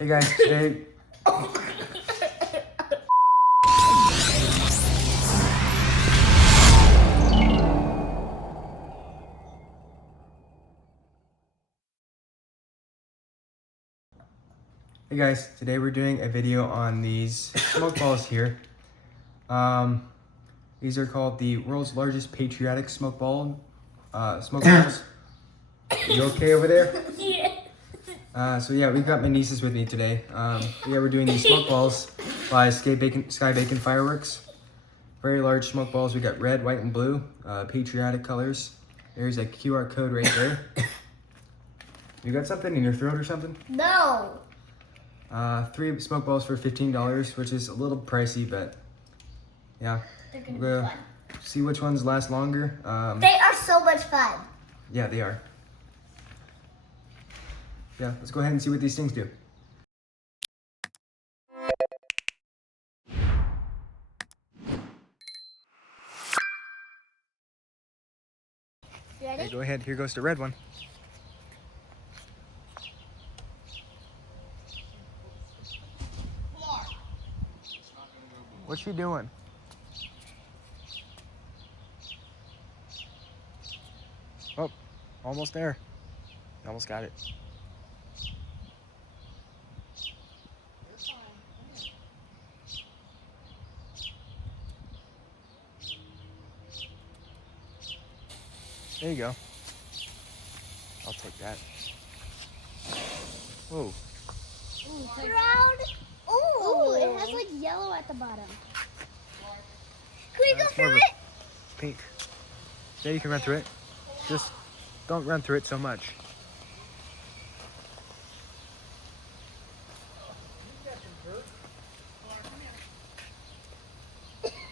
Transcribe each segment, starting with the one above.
Hey guys, today... Hey guys, today we're doing a video on these smoke balls here. These are called the world's largest Patriotic smoke balls. You okay over there? Yeah. So yeah, we've got my nieces with me today. We're doing these smoke balls by Sky Bacon Fireworks. Very large smoke balls. We got red, white, and blue, patriotic colors. There's a QR code right there. You got something in your throat or something? No. 3 smoke balls for $15, which is a little pricey, but yeah. They're gonna We'll be fun. see which ones last longer. They are so much fun. Yeah, they are. Yeah, let's go ahead and see what these things do. You ready? Okay, go ahead. Here goes the red one. What's she doing? Oh, almost there. Almost got it. There you go. I'll take that. Whoa. Ooh, it's like round. Ooh, it has like yellow at the bottom. Can we go It's more through of a it? pink. Yeah, you can run through it. Just don't run through it so much.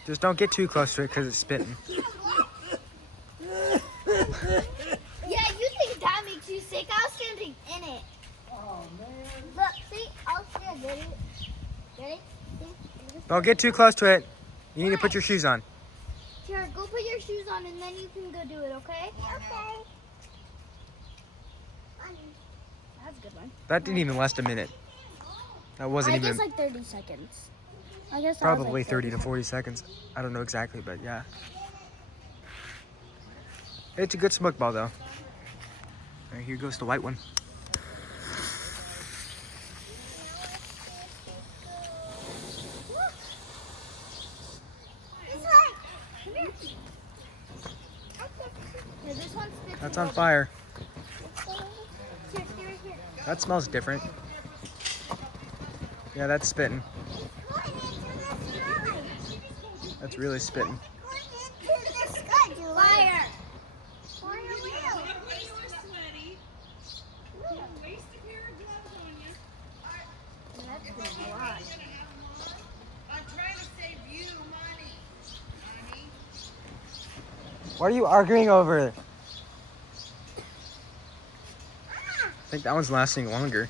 Just don't get too close to it because it's spitting. Yeah, you think that makes you sick? I was standing in it. Oh man. Look, see? I'll stand. Ready? Ready? See? Don't get too close to it. You need to put your shoes on. Here, go put your shoes on and then you can go do it, okay? Okay. That's a good one. That didn't even last a minute. That wasn't I even guess like 30 seconds. I guess that was probably like 30 to 40 seconds. I don't know exactly, but yeah. It's a good smoke ball though. All right, here goes the white one. This one. Come here. Here, this one's That's on fire. Here. That smells different. Yeah, that's spitting. That's really spitting. Fire. What are you arguing over? I think that one's lasting longer.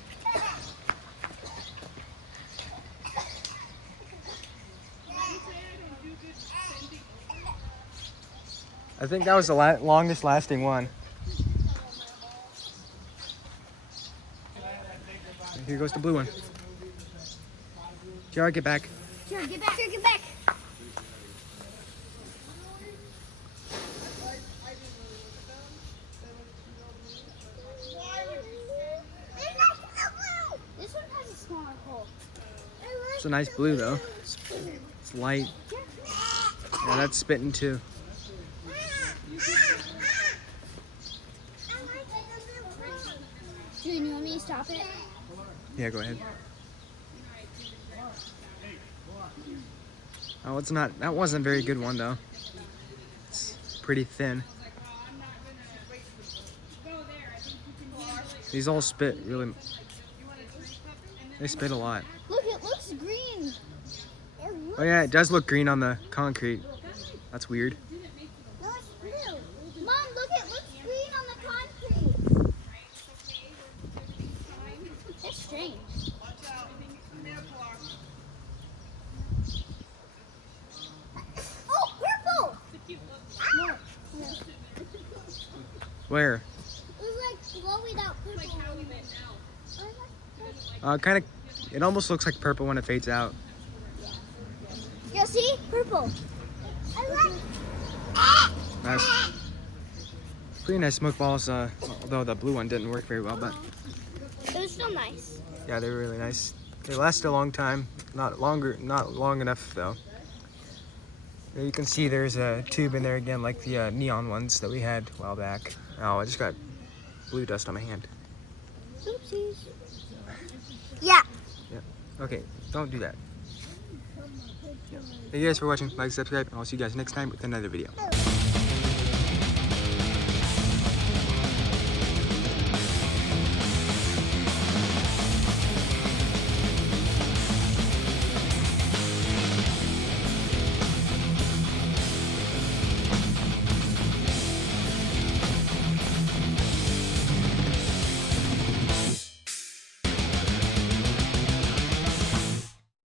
I think that was the longest lasting one. And here goes the blue one. Kiara, get back. Here, get back. Here, get back. This one has a smaller hole. It's a nice blue though. It's light. Yeah, that's spitting too. Julian, you want me to stop it? Yeah, go ahead. Oh, it's not. That wasn't a very good one though. It's pretty thin. These all spit really. They spit a lot. Look, it looks green. Oh yeah, it does look green on the concrete. That's weird. No, it's blue. Mom, look, it looks green on the concrete. It's strange. Oh, purple! No. Where? It was like glowing out purple. Kind of It almost looks like purple when it fades out. Yeah, see? Purple. I like. Nice. Pretty nice smoke balls, although the blue one didn't work very well, but It was still nice. yeah, they were really nice. They lasted a long time. Not long enough though. There you can see there's a tube in there again, like the neon ones that we had a while back. Oh, I just got blue dust on my hand. Oopsies. Yeah. Okay, don't do that. Thank you guys for watching. Like, subscribe, and I'll see you guys next time with another video.